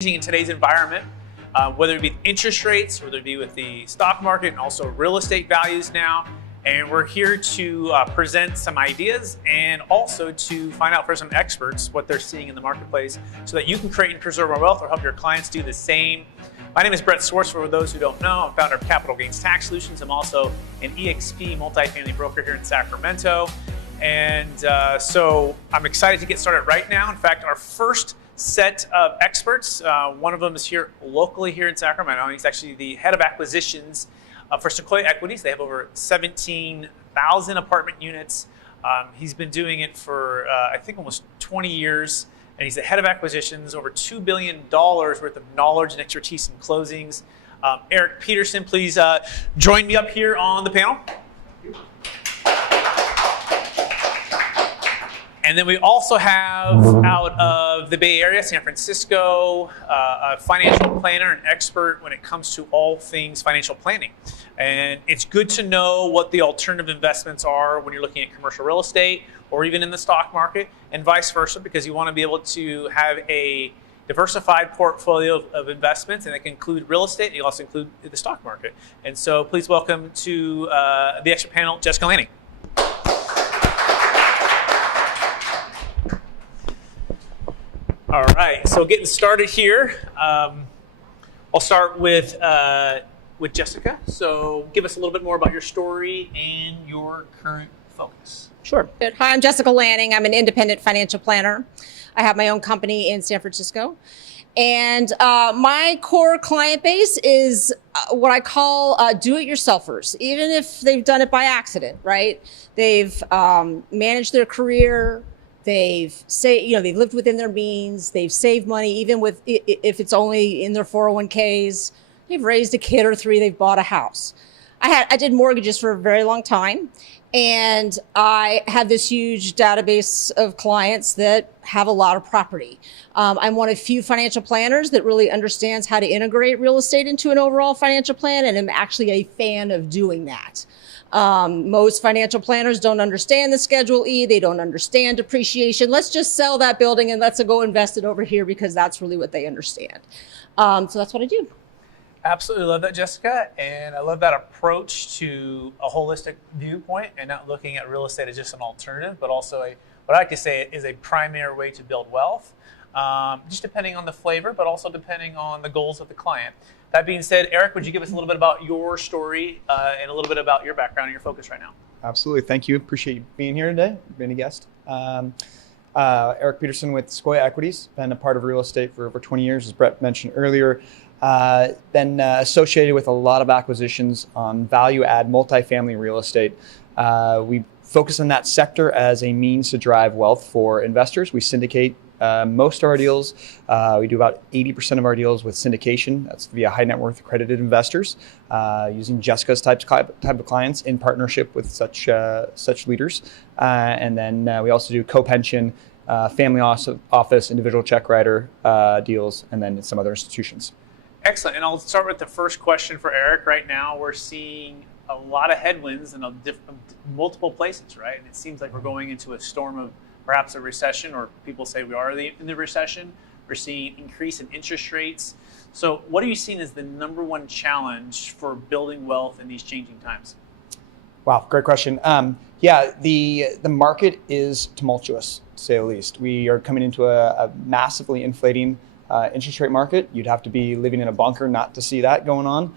In today's environment, whether it be interest rates, whether it be with the stock market and also real estate values now. And we're here to present some ideas and also to find out from some experts what they're seeing in the marketplace so that you can create and preserve more wealth or help your clients do the same. My name is Brett Swarts. For those who don't know, I'm founder of Capital Gains Tax Solutions. I'm also an EXP multifamily broker here in Sacramento. And so I'm excited to get started right now. In fact, our first set of experts, one of them is here locally here in Sacramento. He's actually the head of acquisitions for Sequoia Equities. They have over 17,000 apartment units. He's been doing it for, I think, almost 20 years. And he's the head of acquisitions, over $2 billion worth of knowledge and expertise in closings. Erik Peterson, please join me up here on the panel. And then we also have out of the Bay Area, San Francisco, a financial planner, an expert when it comes to all things financial planning. And it's good to know what the alternative investments are when you're looking at commercial real estate or even in the stock market and vice versa, because you want to be able to have a diversified portfolio of investments, and it can include real estate and you also include the stock market. And so please welcome to the expert panel, Jessica Lanning. All right, so getting started here. I'll start with Jessica. So give us a little bit more about your story and your current focus. Sure. Hi, I'm Jessica Lanning. I'm an independent financial planner. I have my own company in San Francisco. And my core client base is what I call do-it-yourselfers, even if they've done it by accident, right? They've managed their career. They've lived within their means. They've saved money, even if it's only in their 401ks. They've raised a kid or three. They've bought a house. I did mortgages for a very long time, and I have this huge database of clients that have a lot of property. I'm one of few financial planners that really understands how to integrate real estate into an overall financial plan, and I'm actually a fan of doing that. Most financial planners don't understand the Schedule E. They don't understand depreciation. Let's just sell that building and let's go invest it over here because that's really what they understand. So that's what I do. Absolutely love that, Jessica. And I love that approach to a holistic viewpoint and not looking at real estate as just an alternative, but also what I like to say is a primary way to build wealth, just depending on the flavor, but also depending on the goals of the client. That being said, Erik, would you give us a little bit about your story and a little bit about your background and your focus right now? Absolutely. Thank you. Appreciate you being here today, being a guest. Erik Peterson with Sequoia Equities. Been a part of real estate for over 20 years, as Brett mentioned earlier. Been associated with a lot of acquisitions on value-add multifamily real estate. We focus on that sector as a means to drive wealth for investors. We syndicate most of our deals. We do about 80% of our deals with syndication. That's via high net worth accredited investors, using Jessica's type of clients in partnership with such leaders. And then we also do co-pension, family office, individual check writer deals, and then some other institutions. Excellent. And I'll start with the first question for Erik. Right now, we're seeing a lot of headwinds in multiple places, right? And it seems like we're going into a storm of perhaps a recession, or people say we are in the recession. We're seeing increase in interest rates. So what are you seeing as the number one challenge for building wealth in these changing times? Wow, great question. The market is tumultuous, to say the least. We are coming into a massively inflating interest rate market. You'd have to be living in a bunker not to see that going on.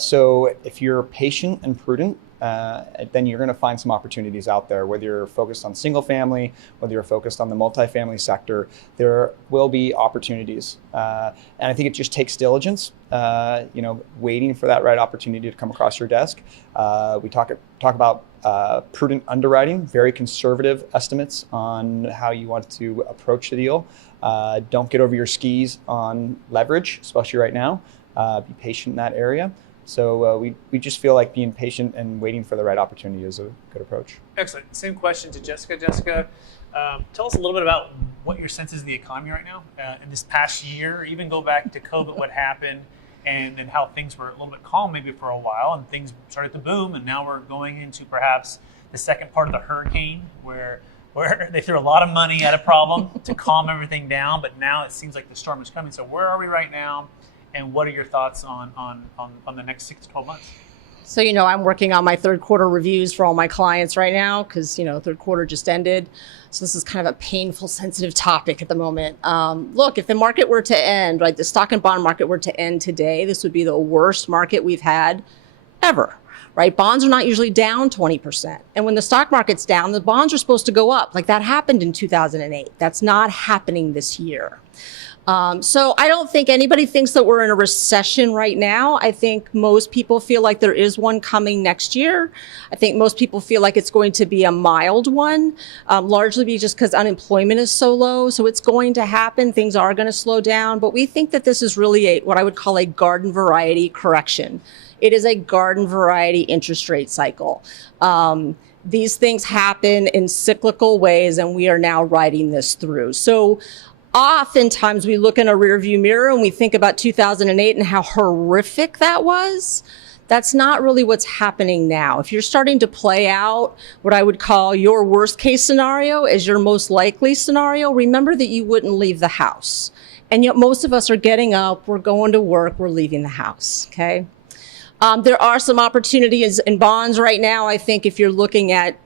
So if you're patient and prudent, then you're going to find some opportunities out there. Whether you're focused on single family, whether you're focused on the multifamily sector, there will be opportunities. And I think it just takes diligence, waiting for that right opportunity to come across your desk. We talk about prudent underwriting, very conservative estimates on how you want to approach the deal. Don't get over your skis on leverage, especially right now. Be patient in that area. So we just feel like being patient and waiting for the right opportunity is a good approach. Excellent. Same question to Jessica. Jessica, tell us a little bit about what your sense is of the economy right now in this past year. Even go back to COVID, what happened, and then how things were a little bit calm maybe for a while, and things started to boom, and now we're going into perhaps the second part of the hurricane where where they threw a lot of money at a problem to calm everything down, but now it seems like the storm is coming. So where are we right now, and what are your thoughts on the next 6 to 12 months? So, I'm working on my third quarter reviews for all my clients right now because, third quarter just ended. So this is kind of a painful, sensitive topic at the moment. Look, if the market were to end, like the stock and bond market were to end today, this would be the worst market we've had ever. Right? Bonds are not usually down 20%. And when the stock market's down, the bonds are supposed to go up. Like that happened in 2008. That's not happening this year. So I don't think anybody thinks that we're in a recession right now. I think most people feel like there is one coming next year. I think most people feel like it's going to be a mild one, largely just because unemployment is so low. So it's going to happen. Things are going to slow down. But we think that this is really what I would call a garden variety correction. It is a garden variety interest rate cycle. These things happen in cyclical ways, and we are now riding this through. So oftentimes we look in a rearview mirror and we think about 2008 and how horrific that was. That's not really what's happening now. If you're starting to play out what I would call your worst case scenario as your most likely scenario, remember that you wouldn't leave the house. And yet most of us are getting up, we're going to work, we're leaving the house, okay? There are some opportunities in bonds right now. I think if you're looking at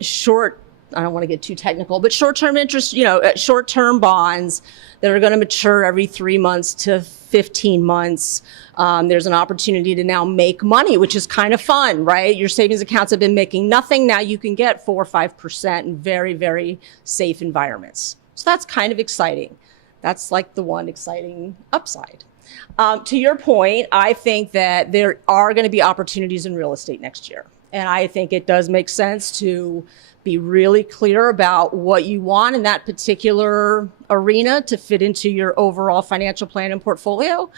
short, I don't want to get too technical, but short-term interest, short-term bonds that are going to mature every 3 months to 15 months. There's an opportunity to now make money, which is kind of fun, right? Your savings accounts have been making nothing. Now you can get 4 or 5% in very, very safe environments. So that's kind of exciting. That's like the one exciting upside. To your point, I think that there are going to be opportunities in real estate next year. And I think it does make sense to be really clear about what you want in that particular arena to fit into your overall financial plan and portfolio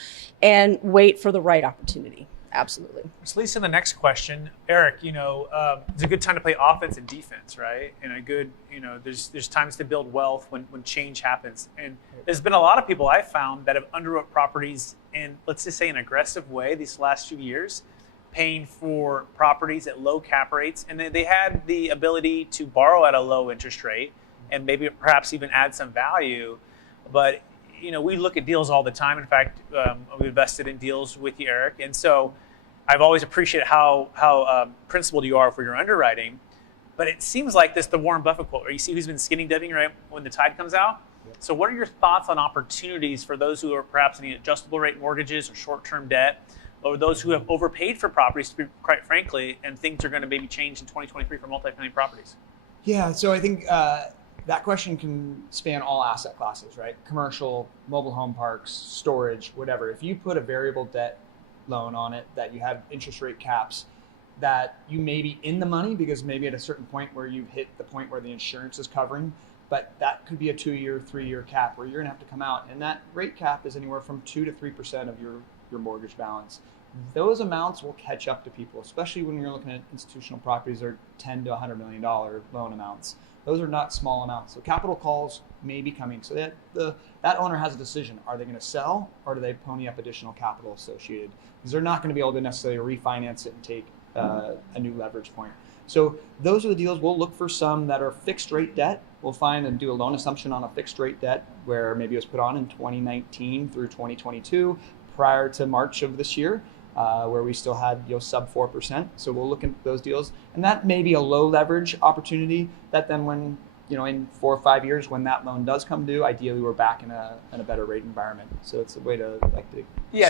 and wait for the right opportunity. Absolutely. So Lisa, the next question, Erik, it's a good time to play offense and defense, right? And a good, there's times to build wealth when change happens. And there's been a lot of people I've found that have underwrote properties in, let's just say, an aggressive way these last few years, paying for properties at low cap rates. And they had the ability to borrow at a low interest rate and maybe perhaps even add some value. But, we look at deals all the time. In fact, we've invested in deals with you, Erik. And so I've always appreciated how principled you are for your underwriting, but it seems like the Warren Buffett quote, where you see who's been skinny dipping right when the tide comes out. Yep. So what are your thoughts on opportunities for those who are perhaps in adjustable rate mortgages or short-term debt, or those who have overpaid for properties, to be quite frankly, and things are going to maybe change in 2023 for multifamily properties? Yeah, so I think that question can span all asset classes, right? Commercial, mobile home parks, storage, whatever. If you put a variable debt loan on it that you have interest rate caps that you may be in the money because maybe at a certain point where you've hit the point where the insurance is covering, but that could be a 2-year, 3-year cap where you're gonna have to come out, and that rate cap is anywhere from 2 to 3% of your mortgage balance. Those amounts will catch up to people, especially when you're looking at institutional properties that are $10 to $100 million loan amounts. Those are not small amounts. So capital calls may be coming. So that owner has a decision. Are they going to sell, or do they pony up additional capital associated? Because they're not going to be able to necessarily refinance it and take a new leverage point. So those are the deals. We'll look for some that are fixed rate debt. We'll find and do a loan assumption on a fixed rate debt where maybe it was put on in 2019 through 2022 prior to March of this year. Where we still had sub 4%. So we'll look at those deals, and that may be a low leverage opportunity that then when in 4 or 5 years when that loan does come due, ideally we're back in a better rate environment. So it's a way to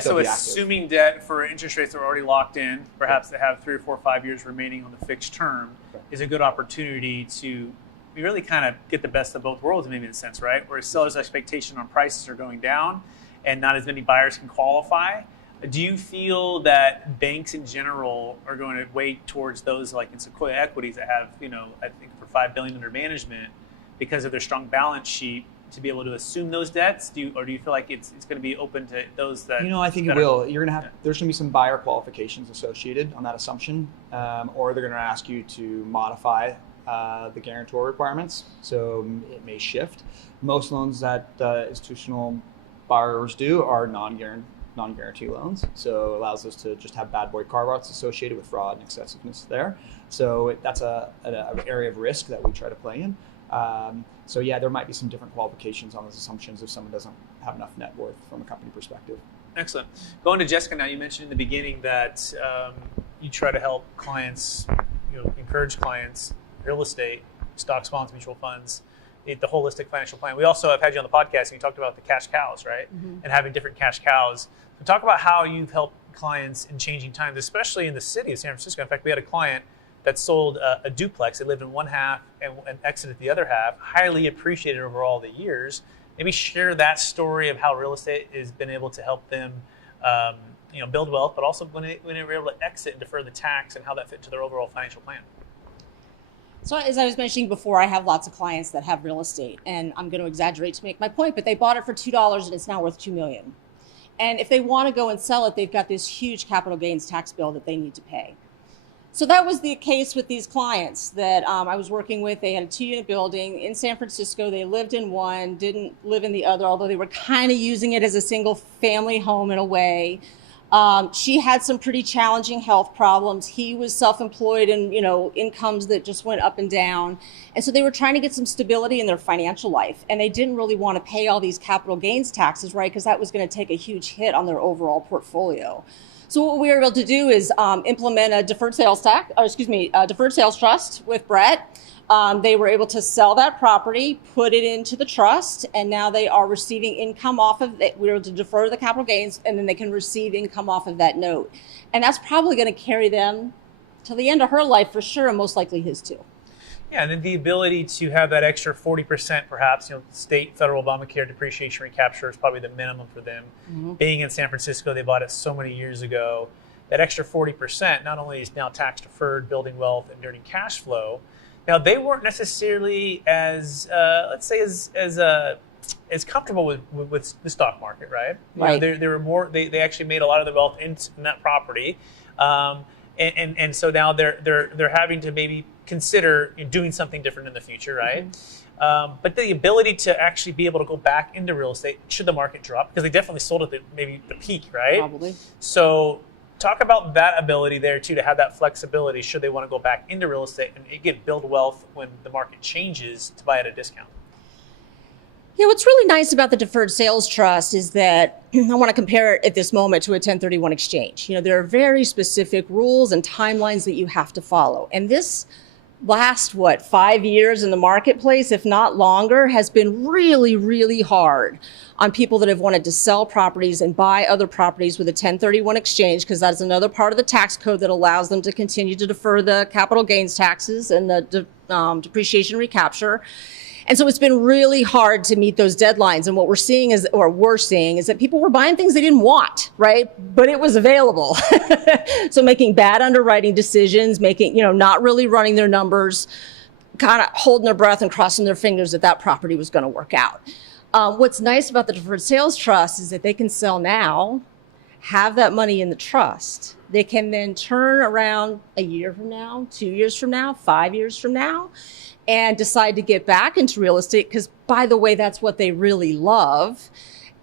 so assuming debt for interest rates that are already locked in, perhaps they have 3 or 4 or 5 years remaining on the fixed term, is a good opportunity to really kind of get the best of both worlds, maybe in a sense, right? Where sellers' expectation on prices are going down and not as many buyers can qualify. Do you feel that banks in general are going to weight towards those like in Sequoia Equities that have, I think for $5 billion under management because of their strong balance sheet to be able to assume those debts? Do you feel like it's going to be open to those that? I think it will. You're going to have there's going to be some buyer qualifications associated on that assumption, or they're going to ask you to modify the guarantor requirements. So it may shift. Most loans that institutional borrowers do are non-guaranteed. non-guarantee loans. So it allows us to just have bad boy carve-outs associated with fraud and excessiveness there. So that's an area of risk that we try to play in. So yeah, there might be some different qualifications on those assumptions if someone doesn't have enough net worth from a company perspective. Excellent. Going to Jessica now, you mentioned in the beginning that you try to help clients, encourage clients, real estate, stocks, bonds, mutual funds, the holistic financial plan. We also have had you on the podcast and you talked about the cash cows, right? Mm-hmm. And having different cash cows. So talk about how you've helped clients in changing times, especially in the city of San Francisco. In fact, we had a client that sold a duplex. They lived in one half and exited the other half, highly appreciated over all the years. Maybe share that story of how real estate has been able to help them build wealth, but also when they were able to exit and defer the tax and how that fit into their overall financial plan. So as I was mentioning before, I have lots of clients that have real estate, and I'm going to exaggerate to make my point, but they bought it for $2 and it's now worth $2 million. And if they want to go and sell it, they've got this huge capital gains tax bill that they need to pay. So that was the case with these clients that I was working with. They had a 2-unit building in San Francisco. They lived in one, didn't live in the other, although they were kind of using it as a single family home in a way. She had some pretty challenging health problems. He was self-employed and, incomes that just went up and down. And so they were trying to get some stability in their financial life. And they didn't really want to pay all these capital gains taxes, right? Because that was going to take a huge hit on their overall portfolio. So what we were able to do is implement a deferred sales trust with Brett. They were able to sell that property, put it into the trust, and now they are receiving income off of it. We were able to defer the capital gains, and then they can receive income off of that note. And that's probably going to carry them till the end of her life for sure, and most likely his too. Yeah, and then the ability to have that extra 40% perhaps, state, federal Obamacare depreciation recapture is probably the minimum for them. Mm-hmm. Being in San Francisco, they bought it so many years ago. That extra 40% not only is now tax deferred, building wealth, and earning cash flow. Now, they weren't necessarily as, as comfortable with the stock market, right? Right. They were more. They actually made a lot of their wealth in that property, and so now they're having to maybe consider doing something different in the future, right? Mm-hmm. But the ability to actually be able to go back into real estate should the market drop, because they definitely sold at maybe the peak, right? Probably. So talk about that ability there too, to have that flexibility should they want to go back into real estate and again build wealth when the market changes to buy at a discount. Yeah, what's really nice about the Deferred Sales Trust is that I want to compare it at this moment to a 1031 exchange. There are very specific rules and timelines that you have to follow. And this last, 5 years in the marketplace, if not longer, has been really, really hard on people that have wanted to sell properties and buy other properties with a 1031 exchange, because that's another part of the tax code that allows them to continue to defer the capital gains taxes and the depreciation recapture. And so it's been really hard to meet those deadlines. And what we're seeing is that people were buying things they didn't want, right? But it was available. So making bad underwriting decisions, not really running their numbers, kind of holding their breath and crossing their fingers that property was going to work out. What's nice about the Deferred Sales Trust is that they can sell now, have that money in the trust. They can then turn around a year from now, 2 years from now, 5 years from now, and decide to get back into real estate, because, by the way, that's what they really love.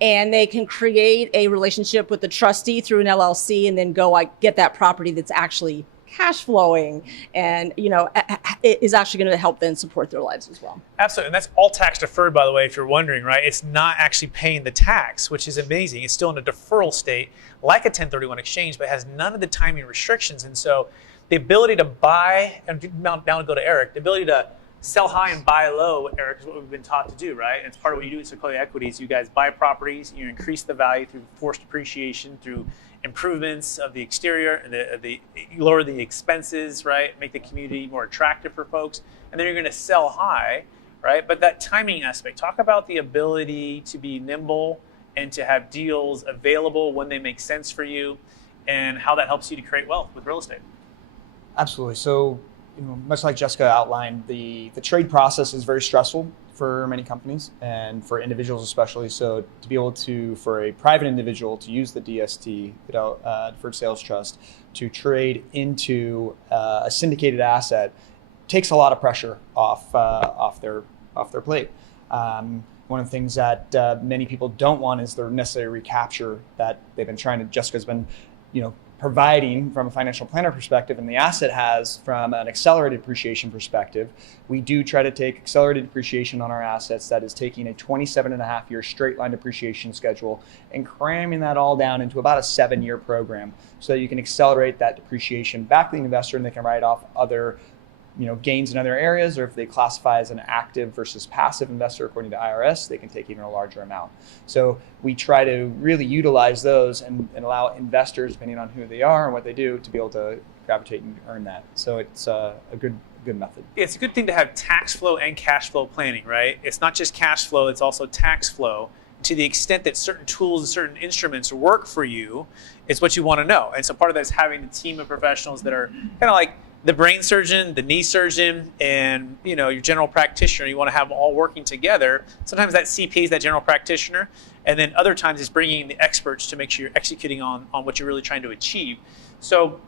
And they can create a relationship with the trustee through an LLC and then go get that property that's actually cash flowing and, it is actually going to help them support their lives as well. Absolutely. And that's all tax deferred, by the way, if you're wondering, right? It's not actually paying the tax, which is amazing. It's still in a deferral state like a 1031 exchange, but has none of the timing restrictions. And so the ability to buy, and now go to Erik, the ability to sell high and buy low, Erik, is what we've been taught to do, right? And it's part of what you do at Sequoia Equities. You guys buy properties, you increase the value through forced appreciation, through improvements of the exterior, and you lower the expenses, right? Make the community more attractive for folks, and then you're going to sell high, right? But that timing aspect, talk about the ability to be nimble and to have deals available when they make sense for you, and how that helps you to create wealth with real estate. Absolutely. So, much like Jessica outlined, the trade process is very stressful for many companies and for individuals especially. So to be able to, for a private individual to use the DST, Deferred Sales Trust, to trade into a syndicated asset takes a lot of pressure off their plate. When One of the things that many people don't want is the necessary recapture that they've been trying to, Jessica's been, providing from a financial planner perspective, and the asset has from an accelerated depreciation perspective. We do try to take accelerated depreciation on our assets, that is taking a 27.5-year straight line depreciation schedule and cramming that all down into about a 7-year program so that you can accelerate that depreciation back to the investor and they can write off other gains in other areas, or if they classify as an active versus passive investor according to IRS, they can take even a larger amount. So we try to really utilize those and allow investors, depending on who they are and what they do, to be able to gravitate and earn that. So it's a good method. Yeah, it's a good thing to have tax flow and cash flow planning, right? It's not just cash flow, it's also tax flow. To the extent that certain tools and certain instruments work for you, it's what you want to know. And so part of that is having a team of professionals that are kind of like the brain surgeon, the knee surgeon, and your general practitioner. You want to have them all working together. Sometimes that CPA is that general practitioner, and then other times it's bringing in the experts to make sure you're executing on what you're really trying to achieve. So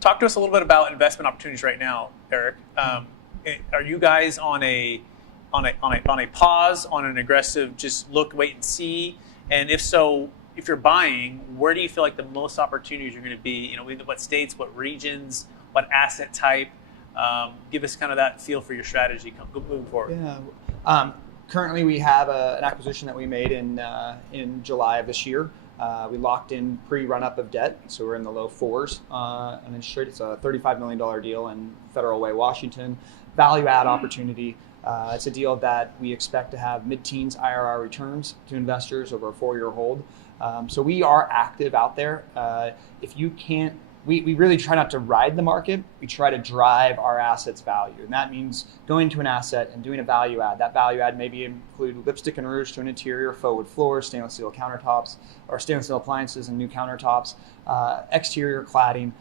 talk to us a little bit about investment opportunities right now, Erik. Are you guys on a pause, on an aggressive just look, wait and see? And if so, if you're buying, where do you feel like the most opportunities are going to be? What states, what regions, what asset type? Give us kind of that feel for your strategy moving forward. Yeah. Currently, we have an acquisition that we made in July of this year. We locked in pre-run-up of debt, so we're in the low 4s on interest rate. It's a $35 million deal in Federal Way, Washington. Value-add opportunity. It's a deal that we expect to have mid-teens IRR returns to investors over a 4-year hold. So we are active out there. If you can't, we really try not to ride the market. We try to drive our assets value. And that means going to an asset and doing a value add. That value add maybe include lipstick and rouge to an interior, faux wood floors, stainless steel countertops, or stainless steel appliances and new countertops, exterior cladding.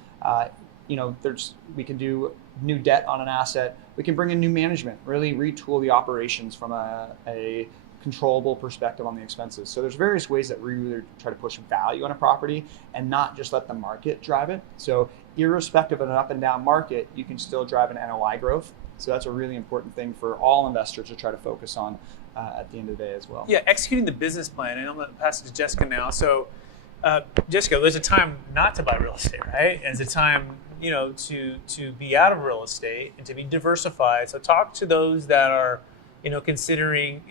We can do new debt on an asset. We can bring in new management, really retool the operations from a controllable perspective on the expenses. So there's various ways that we really try to push value on a property and not just let the market drive it. So irrespective of an up and down market, you can still drive an NOI growth. So that's a really important thing for all investors to try to focus on at the end of the day as well. Yeah, executing the business plan. And I'm going to pass it to Jessica now. So Jessica, there's a time not to buy real estate, right? And there's a time, to be out of real estate and to be diversified. So talk to those that are, considering,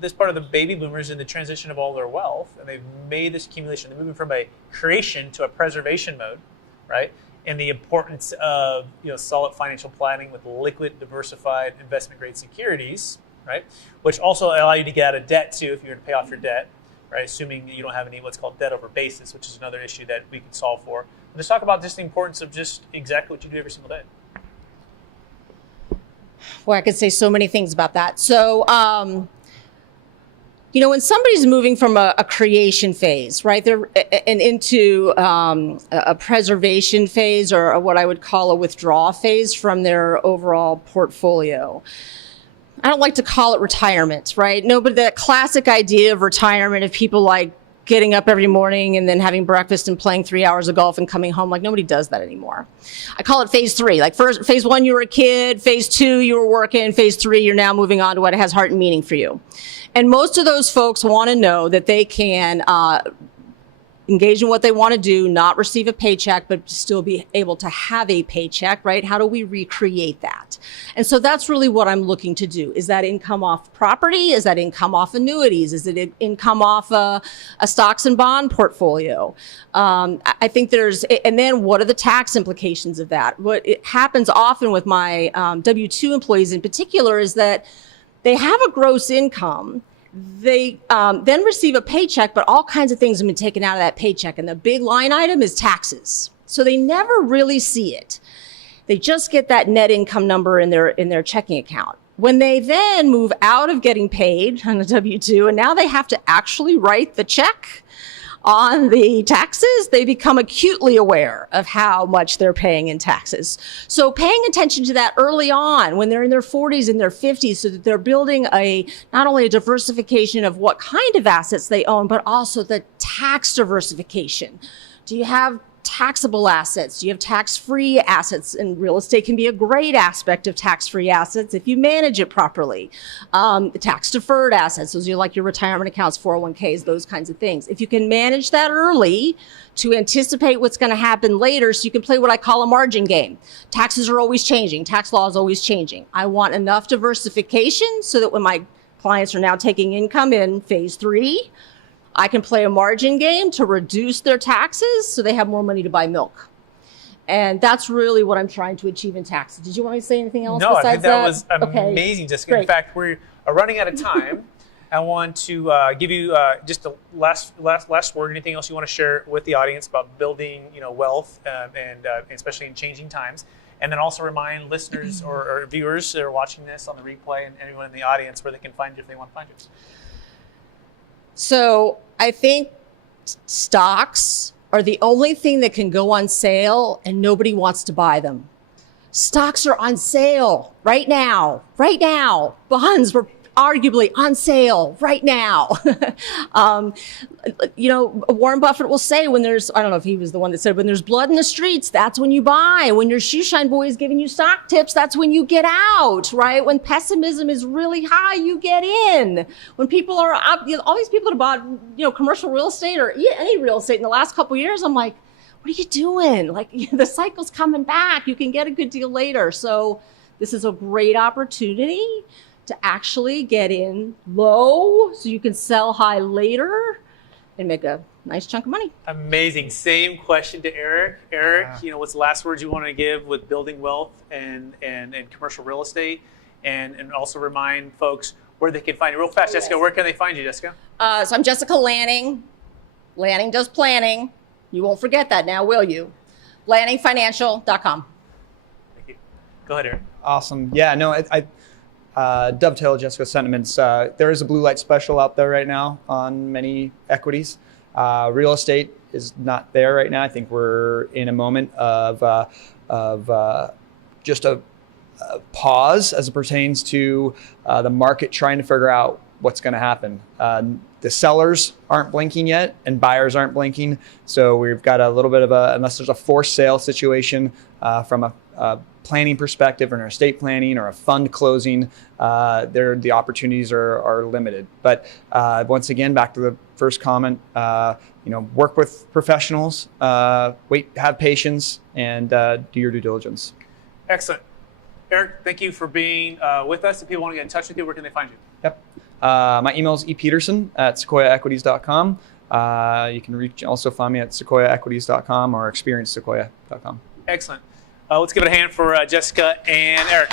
this part of the baby boomers in the transition of all their wealth, and they've made this accumulation. They're moving from a creation to a preservation mode, right? And the importance of solid financial planning with liquid, diversified, investment-grade securities, right? Which also allow you to get out of debt too if you were to pay off your debt, right? Assuming you don't have any what's called debt over basis, which is another issue that we can solve for. And let's talk about just the importance of just exactly what you do every single day. Well, I could say so many things about that. So, when somebody's moving from a creation phase, right, and into a preservation phase, or what I would call a withdrawal phase from their overall portfolio, I don't like to call it retirement, right? No, but that classic idea of retirement, of people like getting up every morning and then having breakfast and playing 3 hours of golf and coming home, like nobody does that anymore. I call it phase 3. Like phase 1, you were a kid. Phase 2, you were working. Phase 3, you're now moving on to what has heart and meaning for you. And most of those folks want to know that they can engage in what they want to do, not receive a paycheck, but still be able to have a paycheck, right? How do we recreate that? And so that's really what I'm looking to do. Is that income off property? Is that income off annuities? Is it income off a stocks and bond portfolio? I think and then what are the tax implications of that? What it happens often with my W-2 employees in particular is that they have a gross income. They then receive a paycheck, but all kinds of things have been taken out of that paycheck. And the big line item is taxes. So they never really see it. They just get that net income number in their checking account. When they then move out of getting paid on the W-2, and now they have to actually write the check on the taxes, they become acutely aware of how much they're paying in taxes. So paying attention to that early on when they're in their 40s and their 50s, so that they're building not only a diversification of what kind of assets they own, but also the tax diversification. Do you have taxable assets? Do you have tax-free assets? And real estate can be a great aspect of tax-free assets if you manage it properly. Tax-deferred assets, those are like your retirement accounts, 401ks, those kinds of things. If you can manage that early to anticipate what's going to happen later, so you can play what I call a margin game. Taxes are always changing. Tax law is always changing. I want enough diversification so that when my clients are now taking income in phase 3, I can play a margin game to reduce their taxes so they have more money to buy milk. And that's really what I'm trying to achieve in taxes. Did you want me to say anything else No, besides I think that was amazing, Okay. Jessica. Great. In fact, we're running out of time. I want to give you just a last word. Anything else you want to share with the audience about building, wealth, and especially in changing times? And then also remind listeners or viewers that are watching this on the replay and anyone in the audience where they can find you if they want to find you. So I think stocks are the only thing that can go on sale and nobody wants to buy them. Stocks are on sale right now. Right now. Bonds were arguably on sale right now. Warren Buffett will say when there's, I don't know if he was the one that said, when there's blood in the streets, that's when you buy. When your shoe shine boy is giving you stock tips, that's when you get out, right? When pessimism is really high, you get in. When people are up, all these people that bought, commercial real estate or any real estate in the last couple of years, I'm like, what are you doing? Like, the cycle's coming back. You can get a good deal later. So this is a great opportunity to actually get in low so you can sell high later and make a nice chunk of money. Amazing. Same question to Erik. Erik, what's the last words you want to give with building wealth and commercial real estate? And also remind folks where they can find you. Real fast, Jessica, where can they find you, Jessica? So I'm Jessica Lanning. Lanning does planning. You won't forget that now, will you? LanningFinancial.com. Thank you. Go ahead, Erik. Awesome. Yeah, no, I dovetail Jessica's sentiments. There is a blue light special out there right now on many equities. Real estate is not there right now. I think we're in a moment of just a pause as it pertains to the market trying to figure out what's going to happen. The sellers aren't blinking yet and buyers aren't blinking. So we've got a little bit of unless there's a forced sale situation from a planning perspective or an estate planning or a fund closing, the opportunities are limited. But once again, back to the first comment, work with professionals, have patience, and do your due diligence. Excellent. Erik, thank you for being with us. If people want to get in touch with you, where can they find you? Yep. My email is epeterson@sequoiaequities.com. You can also find me at sequoiaequities.com or experiencesequoia.com. Excellent. Let's give it a hand for Jessica and Erik.